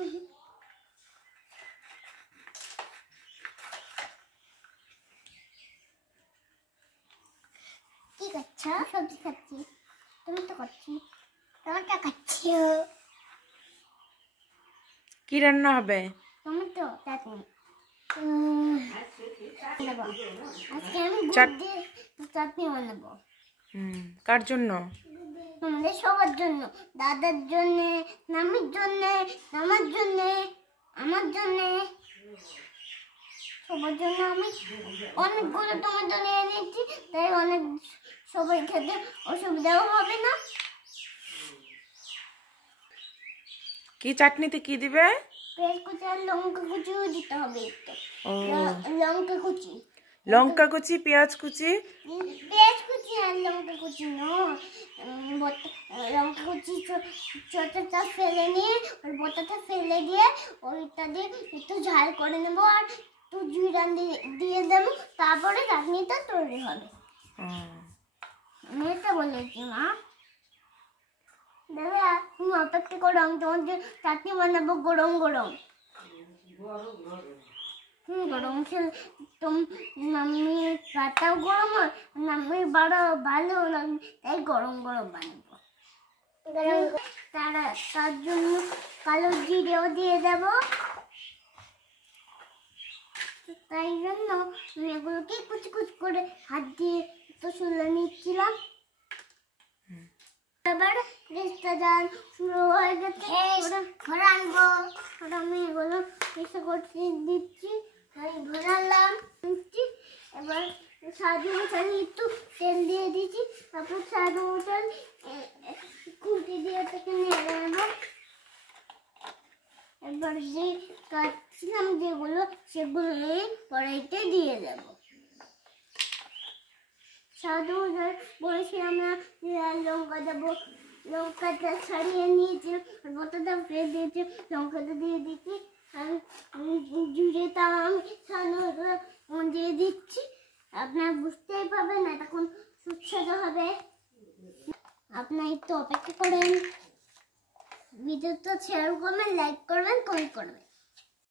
কি করছো? সবজি খাচ্ছি। তুমি তো খাচ্ছি। টমেটো খাচ্ছি। কি রান্না হবে? টমেটো চাটনি। আজকে আমি চাটনি বানাবো। কার জন্য? আমাদের সবার জন্য, দাদার জন্য, নামির জন্য, আমার জন্য, আমার জন্য, সবার জন্য। আমি অনেকগুলো টমেটো নিয়ে নিয়েছি, তাই অনেক সবাই খেতে অসুবিধাও হবে না। কি চাটনিতে কি দিবে? পেঁয়াজ কুচি আর লঙ্কা কুচিও দিতে হবে একটু। লঙ্কা কুচি, লঙ্কা কুচি, পেঁয়াজ কুচি। পেঁয়াজ কুচি আর লঙ্কা কুচি নয়, লঙ্কা কুচি চোটাটা ফেলে নিয়ে আর বোটাটা ফেলে দিয়ে ওইটা দিয়ে একটু ঝাল করে নেবো আর একটু জিরা দিয়ে দেবো, তারপরে চাটনিটা তৈরি হবে। আমি এটা বলেছি মা। দেখবে তুমি অপেক্ষা করো, আমি তোমার যে চাটনি বানাবো গরম গরম। গরম খেলে আমি রাতটাও গরম হয়, আমি ভালো লাগবে, তাই গরম গরম বানাবো। তার জন্য কালো জিরেও দিয়ে দেব। তাই জন্য আমি এগুলোকে কুচি কুচি করে হাত দিয়ে একটু সুলে নিচ্ছিলাম। এবার রেস্তা জাল শুরু হয়ে গেছে, ঘরে আনবো। আমি এগুলো চেষ্টা করতে দিচ্ছি, ঘোরালাম। এবার সাধু মশাই একটু তেল দিয়ে দিচ্ছি, তারপর সাধু মশাই খুঁটি দিয়ে এটাকে নেড়ে নেবো। এবার যে কাটছিলাম যেগুলো, সেগুলো কড়াইতে দিয়ে দেবো। সাধু মশাই বলেছিলাম না লঙ্কা দেবো, লঙ্কাটা ছাড়িয়ে নিয়েছি, বোটাটা ফেলে দিয়েছি, লঙ্কাটা দিয়ে দিচ্ছি, জিরেটা আমি দিয়ে দিচ্ছি। আপনার বুঝতেই পারবেন না, তখন সুস্বাদু হবে। আপনার একটু অপেক্ষা করেন। ভিডিওটা শেয়ার করবেন, লাইক করবেন, কমেন্ট করবেন।